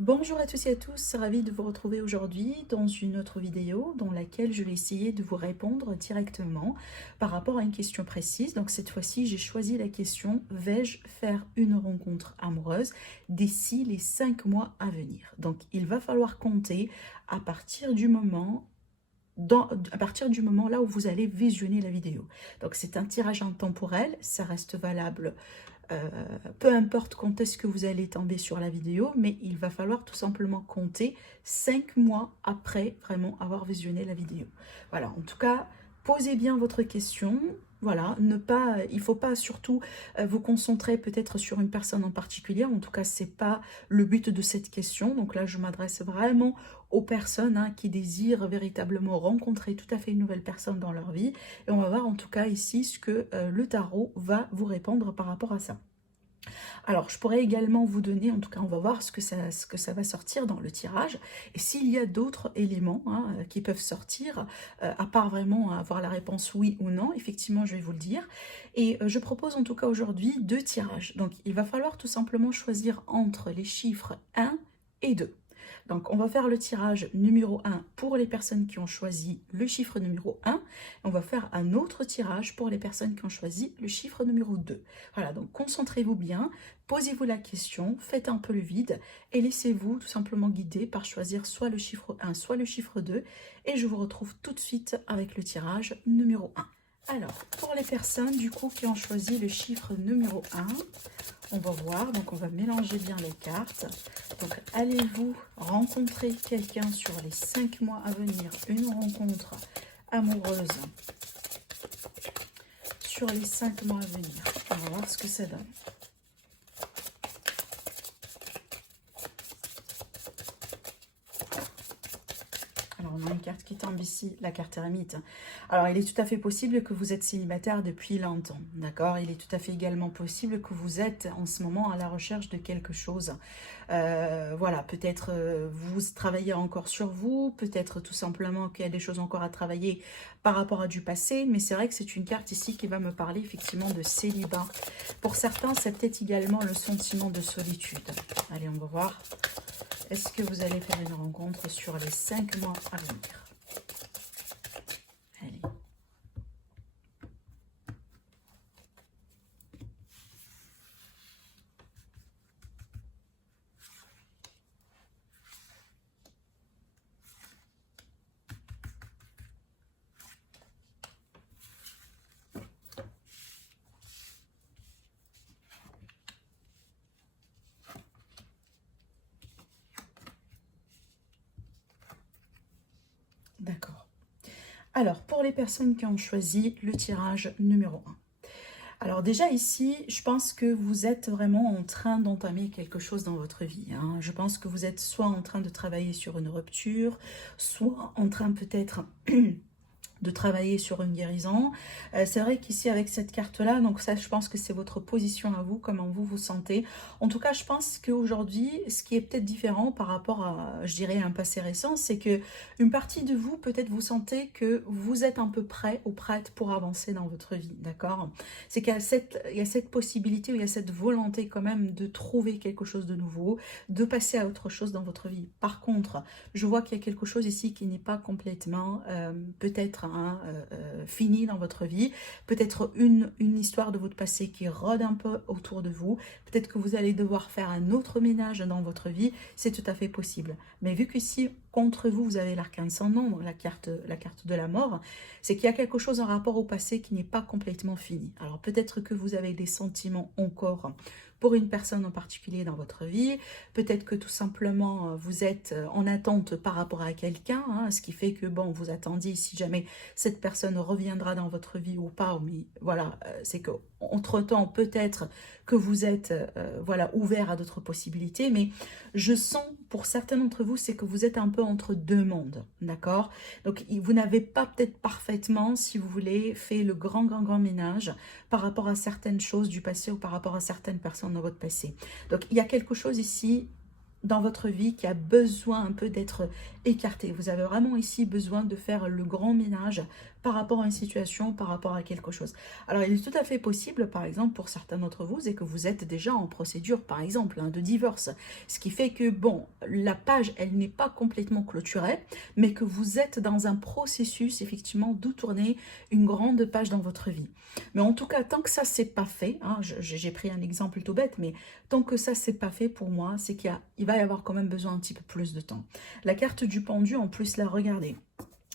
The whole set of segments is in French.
Bonjour à tous et à tous, ravi de vous retrouver aujourd'hui dans une autre vidéo dans laquelle je vais essayer de vous répondre directement par rapport à une question précise. Donc cette fois-ci, j'ai choisi la question: vais-je faire une rencontre amoureuse d'ici les 5 mois à venir? Donc il va falloir compter à partir du moment là où vous allez visionner la vidéo. Donc c'est un tirage intemporel, ça reste valable euh, peu importe quand est-ce que vous allez tomber sur la vidéo, mais il va falloir tout simplement compter 5 mois après vraiment avoir visionné la vidéo. Voilà, en tout cas, posez bien votre question. Voilà, il ne faut pas surtout vous concentrer peut-être sur une personne en particulier. En tout cas, ce n'est pas le but de cette question. Donc là, je m'adresse vraiment aux personnes qui désirent véritablement rencontrer tout à fait une nouvelle personne dans leur vie. Et on va voir en tout cas ici ce que le tarot va vous répondre par rapport à ça. Alors, je pourrais également vous donner, en tout cas, on va voir ce que ça va sortir dans le tirage. Et s'il y a d'autres éléments qui peuvent sortir, à part vraiment avoir la réponse oui ou non, effectivement, je vais vous le dire. Et je propose en tout cas aujourd'hui 2 tirages. Donc, il va falloir tout simplement choisir entre les chiffres 1 et 2. Donc, on va faire le tirage numéro 1 pour les personnes qui ont choisi le chiffre numéro 1. On va faire un autre tirage pour les personnes qui ont choisi le chiffre numéro 2. Voilà, donc concentrez-vous bien, posez-vous la question, faites un peu le vide et laissez-vous tout simplement guider par choisir soit le chiffre 1, soit le chiffre 2. Et je vous retrouve tout de suite avec le tirage numéro 1. Alors, pour les personnes du coup qui ont choisi le chiffre numéro 1, on va voir, donc on va mélanger bien les cartes. Donc allez-vous rencontrer quelqu'un sur les 5 mois à venir, une rencontre amoureuse sur les 5 mois à venir? On va voir ce que ça donne. Alors, on a une carte qui tombe ici, la carte ermite. Alors, il est tout à fait possible que vous êtes célibataire depuis longtemps, d'accord? Il est tout à fait également possible que vous êtes en ce moment à la recherche de quelque chose. Voilà, peut-être vous travaillez encore sur vous, peut-être tout simplement qu'il y a des choses encore à travailler par rapport à du passé, mais c'est vrai que c'est une carte ici qui va me parler effectivement de célibat. Pour certains, c'est peut-être également le sentiment de solitude. Allez, on va voir. Est-ce que vous allez faire une rencontre sur les 5 mois à venir? Allez. D'accord. Alors, pour les personnes qui ont choisi le tirage numéro 1. Alors déjà ici, je pense que vous êtes vraiment en train d'entamer quelque chose dans votre vie. Je pense que vous êtes soit en train de travailler sur une rupture, soit en train peut-être de travailler sur une guérison. C'est vrai qu'ici avec cette carte-là, donc ça je pense que c'est votre position à vous, comment vous vous sentez. En tout cas, je pense qu'aujourd'hui, ce qui est peut-être différent par rapport à, je dirais, un passé récent, c'est que une partie de vous, peut-être vous sentez que vous êtes un peu prêt ou prête pour avancer dans votre vie, d'accord? C'est qu'il y a cette possibilité, ou il y a cette volonté quand même de trouver quelque chose de nouveau, de passer à autre chose dans votre vie. Par contre, je vois qu'il y a quelque chose ici qui n'est pas complètement peut-être fini dans votre vie, peut-être une histoire de votre passé qui rôde un peu autour de vous, peut-être que vous allez devoir faire un autre ménage dans votre vie, c'est tout à fait possible. Mais vu qu'ici, contre vous, vous avez l'arcane sans nom, la carte de la mort, c'est qu'il y a quelque chose en rapport au passé qui n'est pas complètement fini. Alors peut-être que vous avez des sentiments encore pour une personne en particulier dans votre vie, peut-être que tout simplement vous êtes en attente par rapport à quelqu'un, ce qui fait que bon, vous attendiez si jamais cette personne reviendra dans votre vie ou pas, mais voilà, c'est que entre-temps peut-être que vous êtes voilà, ouvert à d'autres possibilités, mais je sens pour certains d'entre vous, c'est que vous êtes un peu entre deux mondes, d'accord? Donc vous n'avez pas peut-être parfaitement, si vous voulez, fait le grand ménage par rapport à certaines choses du passé ou par rapport à certaines personnes dans votre passé. Donc il y a quelque chose ici dans votre vie qui a besoin un peu d'être écarté. Vous avez vraiment ici besoin de faire le grand ménage par rapport à une situation, par rapport à quelque chose. Alors, il est tout à fait possible, par exemple, pour certains d'entre vous, c'est que vous êtes déjà en procédure, par exemple, hein, de divorce. Ce qui fait que, bon, la page, elle n'est pas complètement clôturée, mais que vous êtes dans un processus, effectivement, d'où tourner une grande page dans votre vie. Mais en tout cas, tant que ça, c'est pas fait, hein, j'ai pris un exemple tout bête, mais tant que ça, c'est pas fait pour moi, c'est il va y avoir quand même besoin un petit peu plus de temps. La carte du pendu, en plus, la regardez.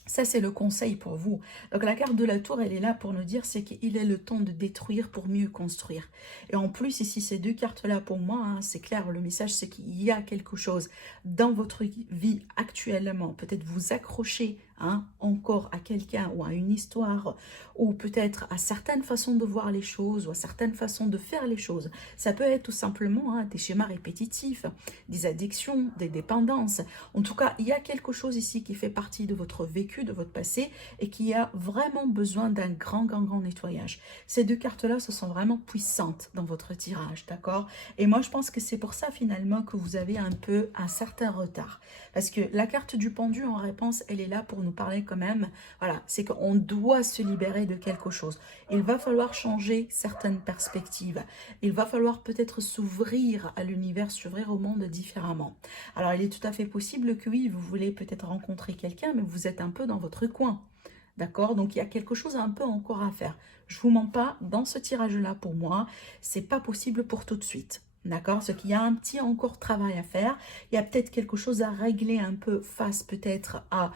Ça, c'est le conseil pour vous. Donc, la carte de la tour, elle est là pour nous dire, c'est qu'il est le temps de détruire pour mieux construire. Et en plus, ici, ces deux cartes-là, pour moi, hein, c'est clair, le message, c'est qu'il y a quelque chose dans votre vie actuellement. Peut-être vous accrocher hein, encore à quelqu'un ou à une histoire, ou peut-être à certaines façons de voir les choses, ou à certaines façons de faire les choses. Ça peut être tout simplement hein, des schémas répétitifs, des addictions, des dépendances. En tout cas, il y a quelque chose ici qui fait partie de votre vécu, de votre passé, et qui a vraiment besoin d'un grand nettoyage. Ces deux cartes-là, ce sont vraiment puissantes dans votre tirage, d'accord? Et moi, je pense que c'est pour ça, finalement, que vous avez un peu un certain retard. Parce que la carte du pendu, en réponse, elle est là pour nous parler quand même. Voilà, c'est qu'on doit se libérer de quelque chose. Il va falloir changer certaines perspectives. Il va falloir peut-être s'ouvrir à l'univers, s'ouvrir au monde différemment. Alors, il est tout à fait possible que oui, vous voulez peut-être rencontrer quelqu'un, mais vous êtes un peu dans votre coin. D'accord? Donc, il y a quelque chose un peu encore à faire. Je ne vous mens pas, dans ce tirage-là, pour moi, c'est pas possible pour tout de suite. D'accord? Ce qu'il y a un petit encore travail à faire. Il y a peut-être quelque chose à régler un peu face peut-être à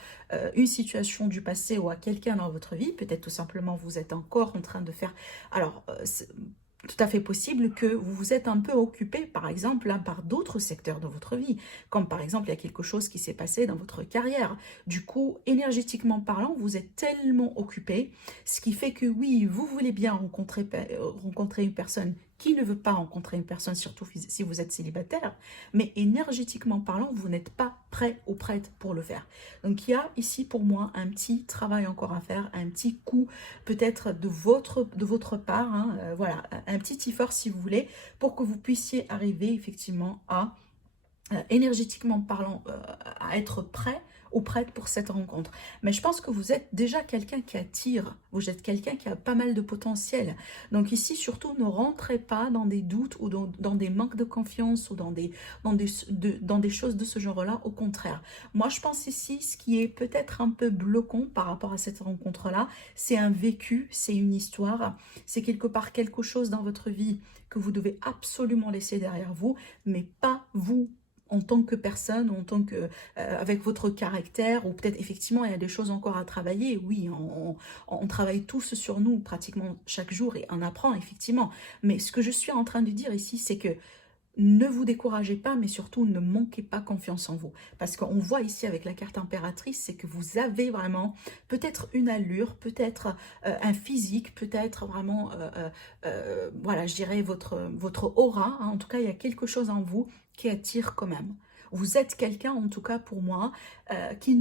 une situation du passé ou à quelqu'un dans votre vie. Peut-être tout simplement vous êtes encore en train de faire... Alors, tout à fait possible que vous vous êtes un peu occupé, par exemple, hein, par d'autres secteurs de votre vie. Comme par exemple, il y a quelque chose qui s'est passé dans votre carrière. Du coup, énergétiquement parlant, vous êtes tellement occupé, ce qui fait que oui, vous voulez bien rencontrer une personne qui ne veut pas rencontrer une personne, surtout si vous êtes célibataire, mais énergétiquement parlant, vous n'êtes pas prêt ou prête pour le faire. Donc il y a ici pour moi un petit travail encore à faire, un petit coup peut-être de votre part, hein, voilà, un petit effort si vous voulez, pour que vous puissiez arriver effectivement à énergétiquement parlant, à être prêt ou prête pour cette rencontre. Mais je pense que vous êtes déjà quelqu'un qui attire, vous êtes quelqu'un qui a pas mal de potentiel. Donc ici, surtout, ne rentrez pas dans des doutes ou dans des manques de confiance ou dans des choses de ce genre-là. Au contraire, moi, je pense ici, ce qui est peut-être un peu bloquant par rapport à cette rencontre-là, c'est un vécu, c'est une histoire, c'est quelque part quelque chose dans votre vie que vous devez absolument laisser derrière vous, mais pas vous en tant que personne, en tant que avec votre caractère, ou peut-être effectivement il y a des choses encore à travailler. Oui, on travaille tous sur nous pratiquement chaque jour et on apprend effectivement. Mais ce que je suis en train de dire ici, c'est que ne vous découragez pas, mais surtout ne manquez pas confiance en vous. Parce qu'on voit ici avec la carte impératrice, c'est que vous avez vraiment peut-être une allure, peut-être un physique, peut-être vraiment, voilà, je dirais votre aura. Hein. En tout cas, il y a quelque chose en vous qui attire quand même. Vous êtes quelqu'un, en tout cas pour moi, qui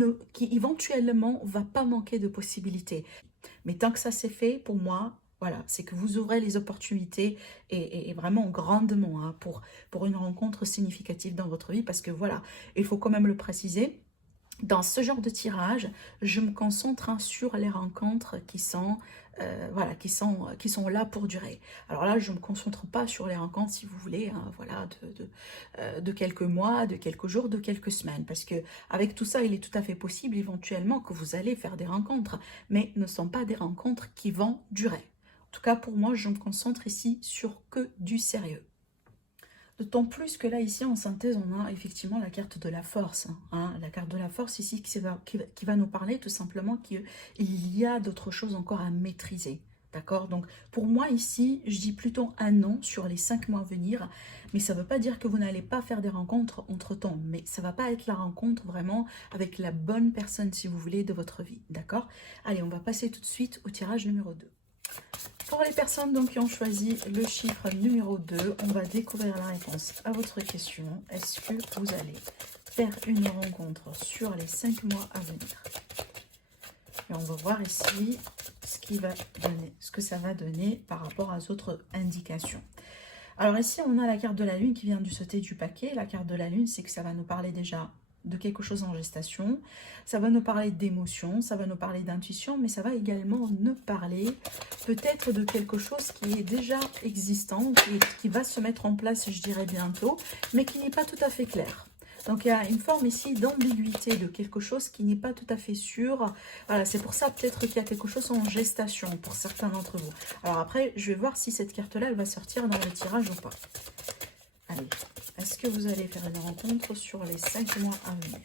éventuellement va pas manquer de possibilités. Mais tant que ça c'est fait, pour moi, voilà, c'est que vous ouvrez les opportunités et vraiment grandement hein, pour une rencontre significative dans votre vie. Parce que voilà, il faut quand même le préciser, dans ce genre de tirage, je me concentre hein, sur les rencontres qui sont, voilà, qui sont là pour durer. Alors là, je ne me concentre pas sur les rencontres, si vous voulez, hein, voilà, de quelques mois, de quelques jours, de quelques semaines. Parce que avec tout ça, il est tout à fait possible éventuellement que vous allez faire des rencontres, mais ne sont pas des rencontres qui vont durer. En tout cas, pour moi, je me concentre ici sur que du sérieux. D'autant plus que là, ici, en synthèse, on a effectivement la carte de la force. Hein, la carte de la force ici qui va nous parler tout simplement qu'il y a d'autres choses encore à maîtriser. D'accord? Donc, pour moi, ici, je dis plutôt un non sur les 5 mois à venir. Mais ça ne veut pas dire que vous n'allez pas faire des rencontres entre-temps. Mais ça ne va pas être la rencontre vraiment avec la bonne personne, si vous voulez, de votre vie. D'accord? Allez, on va passer tout de suite au tirage numéro 2. Pour les personnes donc qui ont choisi le chiffre numéro 2, on va découvrir la réponse à votre question. Est-ce que vous allez faire une rencontre sur les 5 mois à venir? Et on va voir ici ce que ça va donner par rapport aux autres indications. Alors ici, on a la carte de la lune qui vient du sauter du paquet. La carte de la lune, c'est que ça va nous parler déjà de quelque chose en gestation, ça va nous parler d'émotion, ça va nous parler d'intuition, mais ça va également nous parler peut-être de quelque chose qui est déjà existant, qui va se mettre en place, je dirais bientôt, mais qui n'est pas tout à fait clair. Donc il y a une forme ici d'ambiguïté de quelque chose qui n'est pas tout à fait sûr. Voilà, c'est pour ça peut-être qu'il y a quelque chose en gestation pour certains d'entre vous. Alors après, je vais voir si cette carte-là, elle va sortir dans le tirage ou pas. Allez, est-ce que vous allez faire une rencontre sur les 5 mois à venir?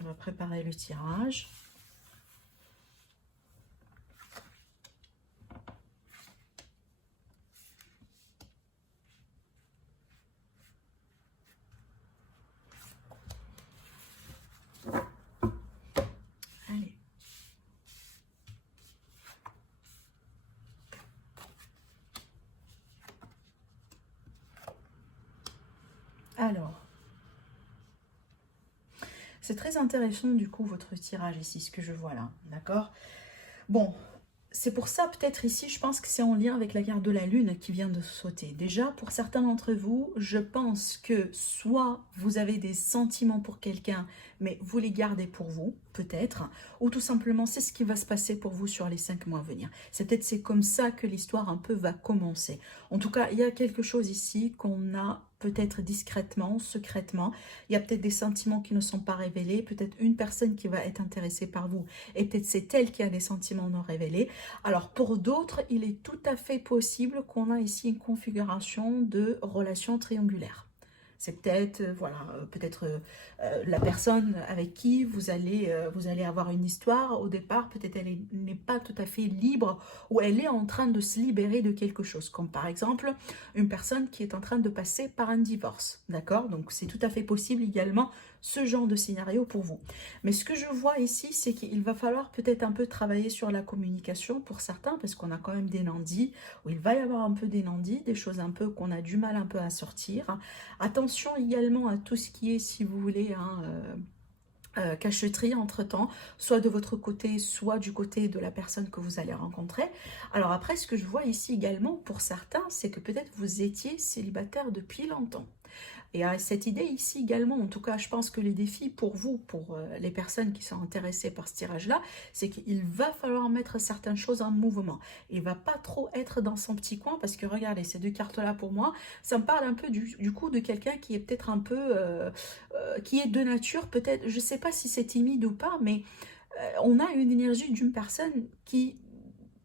On va préparer le tirage. Allez. Alors, c'est très intéressant du coup votre tirage ici, ce que je vois là, d'accord? Bon, c'est pour ça peut-être ici, je pense que c'est en lien avec la carte de la lune qui vient de sauter. Déjà, pour certains d'entre vous, je pense que soit vous avez des sentiments pour quelqu'un, mais vous les gardez pour vous, peut-être, ou tout simplement c'est ce qui va se passer pour vous sur les 5 mois à venir. C'est comme ça que l'histoire un peu va commencer. En tout cas, il y a quelque chose ici qu'on a peut-être discrètement, secrètement. Il y a peut-être des sentiments qui ne sont pas révélés, peut-être une personne qui va être intéressée par vous, et peut-être c'est elle qui a des sentiments non révélés. Alors pour d'autres, il est tout à fait possible qu'on a ici une configuration de relation triangulaire. C'est peut-être voilà, peut-être la personne avec qui vous allez avoir une histoire au départ, peut-être elle n'est pas tout à fait libre ou elle est en train de se libérer de quelque chose, comme par exemple une personne qui est en train de passer par un divorce, d'accord? Donc c'est tout à fait possible également ce genre de scénario pour vous. Mais ce que je vois ici, c'est qu'il va falloir peut-être un peu travailler sur la communication pour certains, parce qu'on a quand même des non-dits, où il va y avoir un peu des non-dits, des choses un peu qu'on a du mal un peu à sortir. Attention également à tout ce qui est, si vous voulez, cacheterie entre-temps, soit de votre côté, soit du côté de la personne que vous allez rencontrer. Alors après, ce que je vois ici également pour certains, c'est que peut-être vous étiez célibataire depuis longtemps. Et à cette idée ici également, en tout cas, je pense que les défis pour vous, pour les personnes qui sont intéressées par ce tirage-là, c'est qu'il va falloir mettre certaines choses en mouvement. Il ne va pas trop être dans son petit coin parce que regardez, ces deux cartes-là pour moi, ça me parle un peu du coup de quelqu'un qui est peut-être un peu, qui est de nature, peut-être, je ne sais pas si c'est timide ou pas, mais on a une énergie d'une personne qui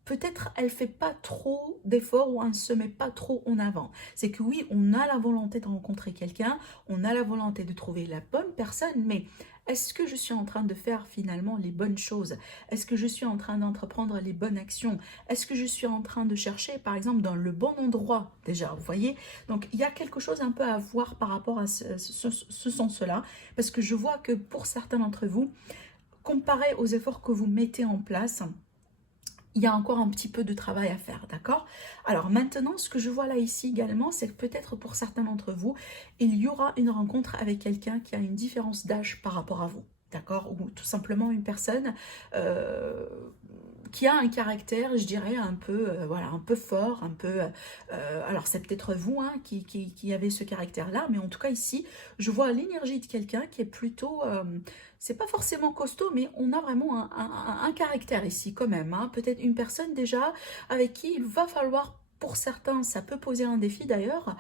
peut-être elle fait pas trop d'efforts ou elle ne se met pas trop en avant. C'est que oui, on a la volonté de rencontrer quelqu'un, on a la volonté de trouver la bonne personne, mais est-ce que je suis en train de faire finalement les bonnes choses? Est-ce que je suis en train d'entreprendre les bonnes actions? Est-ce que je suis en train de chercher, par exemple, dans le bon endroit déjà, vous voyez? Donc, il y a quelque chose un peu à voir par rapport à ce sens-là, parce que je vois que pour certains d'entre vous, comparé aux efforts que vous mettez en place, il y a encore un petit peu de travail à faire, d'accord? Alors maintenant, ce que je vois là ici également, c'est que peut-être pour certains d'entre vous, il y aura une rencontre avec quelqu'un qui a une différence d'âge par rapport à vous, d'accord? Ou tout simplement une personne euh, qui a un caractère, je dirais, un peu, voilà, un peu fort, un peu... alors c'est peut-être vous hein, qui avez ce caractère-là, mais en tout cas ici, je vois l'énergie de quelqu'un qui est plutôt... c'est pas forcément costaud, mais on a vraiment un caractère ici quand même. Hein. Peut-être une personne déjà avec qui il va falloir, pour certains, ça peut poser un défi d'ailleurs,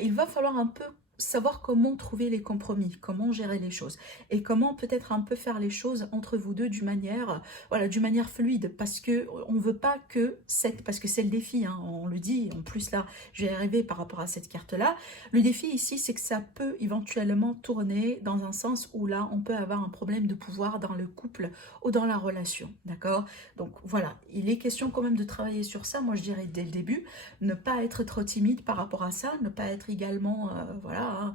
il va falloir un peu savoir comment trouver les compromis, comment gérer les choses et comment peut-être un peu faire les choses entre vous deux d'une manière, voilà, d'une manière fluide parce que on veut pas que cette, parce que c'est le défi, hein, on le dit, en plus là, je vais arriver par rapport à cette carte-là, le défi ici, c'est que ça peut éventuellement tourner dans un sens où là, on peut avoir un problème de pouvoir dans le couple ou dans la relation, d'accord? Donc voilà, il est question quand même de travailler sur ça, moi je dirais dès le début, ne pas être trop timide par rapport à ça, ne pas être également, voilà, hein,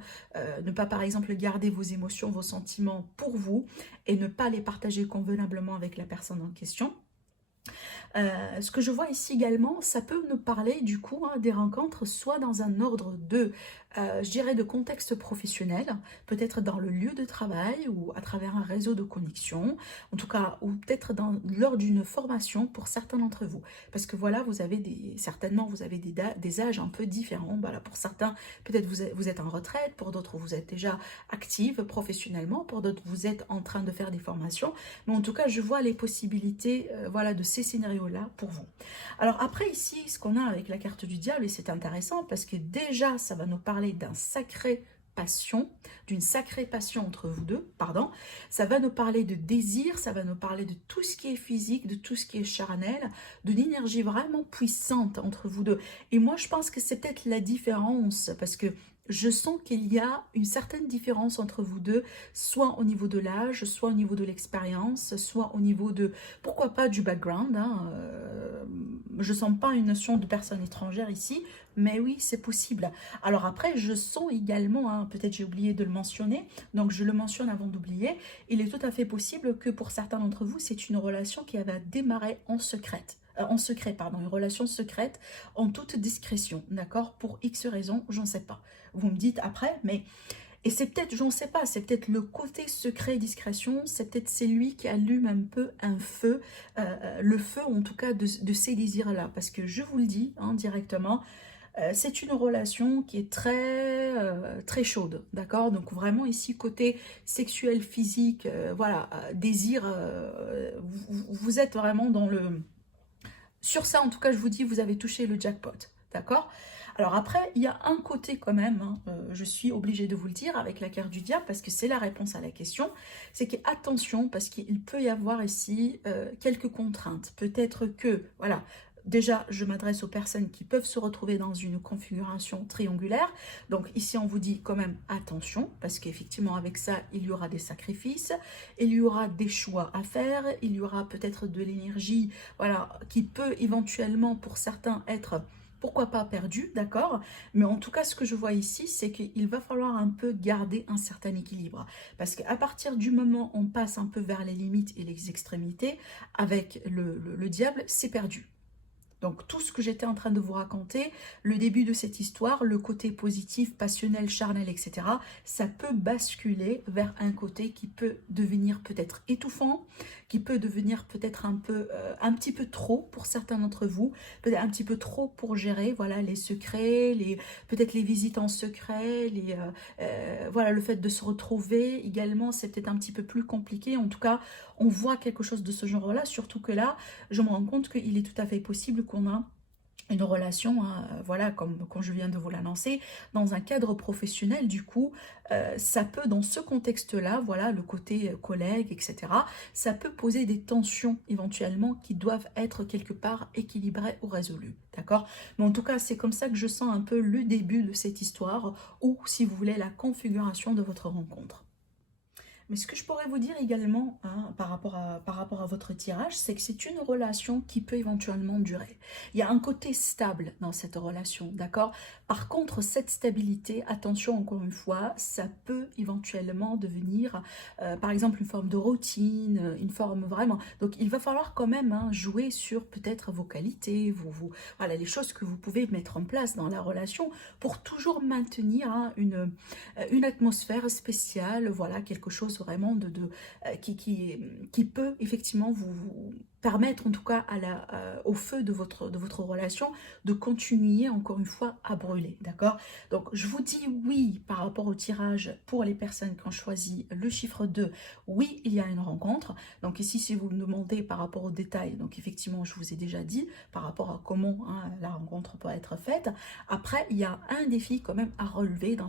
ne pas par exemple garder vos émotions, vos sentiments pour vous et ne pas les partager convenablement avec la personne en question. Ce que je vois ici également, ça peut nous parler du coup hein, des rencontres, soit dans un ordre de, je dirais, de contexte professionnel, peut-être dans le lieu de travail ou à travers un réseau de connexion, en tout cas, ou peut-être lors d'une formation pour certains d'entre vous. Parce que voilà, vous avez certainement, vous avez des âges un peu différents. Voilà, pour certains, peut-être vous êtes en retraite, pour d'autres, vous êtes déjà active professionnellement, pour d'autres, vous êtes en train de faire des formations. Mais en tout cas, je vois les possibilités voilà, de ces scénarios-là pour vous. Alors après, ici, ce qu'on a avec la carte du diable, et c'est intéressant parce que déjà, ça va nous parler d'un sacré passion, d'une sacrée passion entre vous deux, pardon. Ça va nous parler de désir, ça va nous parler de tout ce qui est physique, de tout ce qui est charnel, d'une énergie vraiment puissante entre vous deux. Et moi, je pense que c'est peut-être la différence, parce que je sens qu'il y a une certaine différence entre vous deux, soit au niveau de l'âge, soit au niveau de l'expérience, soit au niveau de, pourquoi pas, du background. Hein, je sens pas une notion de personne étrangère ici, mais oui, c'est possible. Alors après, je sens également, hein, peut-être j'ai oublié de le mentionner, donc je le mentionne avant d'oublier, il est tout à fait possible que pour certains d'entre vous, c'est une relation qui va démarrer en secret, pardon, une relation secrète, en toute discrétion, d'accord? Pour X raisons, j'en sais pas. Vous me dites après, mais... Et c'est peut-être, j'en sais pas, c'est peut-être le côté secret discrétion, c'est peut-être c'est lui qui allume un peu un feu, le feu en tout cas de ces désirs-là. Parce que je vous le dis hein, directement, c'est une relation qui est très chaude, d'accord? Donc vraiment ici, côté sexuel, physique, voilà, désir, vous êtes vraiment dans le... Sur ça, en tout cas, je vous dis, vous avez touché le jackpot, d'accord? Alors après, il y a un côté quand même, hein, je suis obligée de vous le dire avec la carte du diable, parce que c'est la réponse à la question, c'est que attention, parce qu'il peut y avoir ici quelques contraintes. Peut-être que, voilà, déjà, je m'adresse aux personnes qui peuvent se retrouver dans une configuration triangulaire. Donc ici, on vous dit quand même attention, parce qu'effectivement, avec ça, il y aura des sacrifices, il y aura des choix à faire, il y aura peut-être de l'énergie, voilà, qui peut éventuellement, pour certains, être pourquoi pas perdu, d'accord? Mais en tout cas, ce que je vois ici, c'est qu'il va falloir un peu garder un certain équilibre. Parce qu'à partir du moment où on passe un peu vers les limites et les extrémités, avec le diable, c'est perdu. Donc tout ce que j'étais en train de vous raconter, le début de cette histoire, le côté positif, passionnel, charnel, etc., ça peut basculer vers un côté qui peut devenir peut-être étouffant, qui peut devenir peut-être un petit peu trop pour certains d'entre vous, peut-être un petit peu trop pour gérer, voilà, les secrets, peut-être les visites en secret, voilà, le fait de se retrouver également, c'est peut-être un petit peu plus compliqué. En tout cas, on voit quelque chose de ce genre-là, surtout que là, je me rends compte qu'il est tout à fait possible qu'on a une relation, hein, voilà, comme quand je viens de vous l'annoncer, dans un cadre professionnel, du coup, ça peut, dans ce contexte-là, voilà, le côté collègue, etc., ça peut poser des tensions éventuellement qui doivent être quelque part équilibrées ou résolues, d'accord? Mais en tout cas, c'est comme ça que je sens un peu le début de cette histoire, ou, si vous voulez, la configuration de votre rencontre. Mais ce que je pourrais vous dire également hein, par rapport à votre tirage, c'est que c'est une relation qui peut éventuellement durer. Il y a un côté stable dans cette relation, d'accord? Par contre, cette stabilité, attention encore une fois, ça peut éventuellement devenir, par exemple, une forme de routine, une forme vraiment... Donc, il va falloir quand même hein, jouer sur peut-être vos qualités, voilà, les choses que vous pouvez mettre en place dans la relation pour toujours maintenir hein, une atmosphère spéciale, voilà, quelque chose vraiment qui peut effectivement vous permettre, en tout cas au feu de votre relation, de continuer encore une fois à brûler, d'accord? Donc je vous dis oui par rapport au tirage pour les personnes qui ont choisi le chiffre 2, oui il y a une rencontre. Donc ici si vous me demandez par rapport aux détails, donc effectivement je vous ai déjà dit par rapport à comment hein, la rencontre peut être faite. Après il y a un défi quand même à relever dans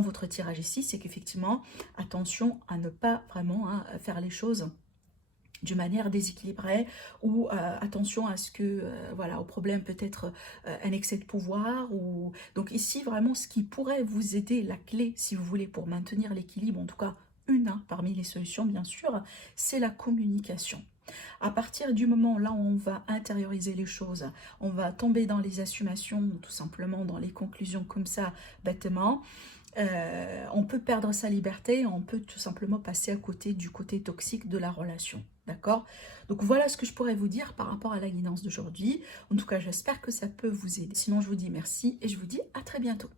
votre tirage ici, c'est qu'effectivement, attention à ne pas vraiment hein, faire les choses d'une manière déséquilibrée ou attention à ce que voilà au problème peut-être un excès de pouvoir ou donc ici vraiment ce qui pourrait vous aider la clé si vous voulez pour maintenir l'équilibre en tout cas une hein, parmi les solutions bien sûr c'est la communication. À partir du moment là où on va intérioriser les choses, on va tomber dans les assumations, tout simplement dans les conclusions comme ça, bêtement, on peut perdre sa liberté, on peut tout simplement passer à côté du côté toxique de la relation. D'accord? Donc voilà ce que je pourrais vous dire par rapport à la guidance d'aujourd'hui. En tout cas, j'espère que ça peut vous aider. Sinon, je vous dis merci et je vous dis à très bientôt.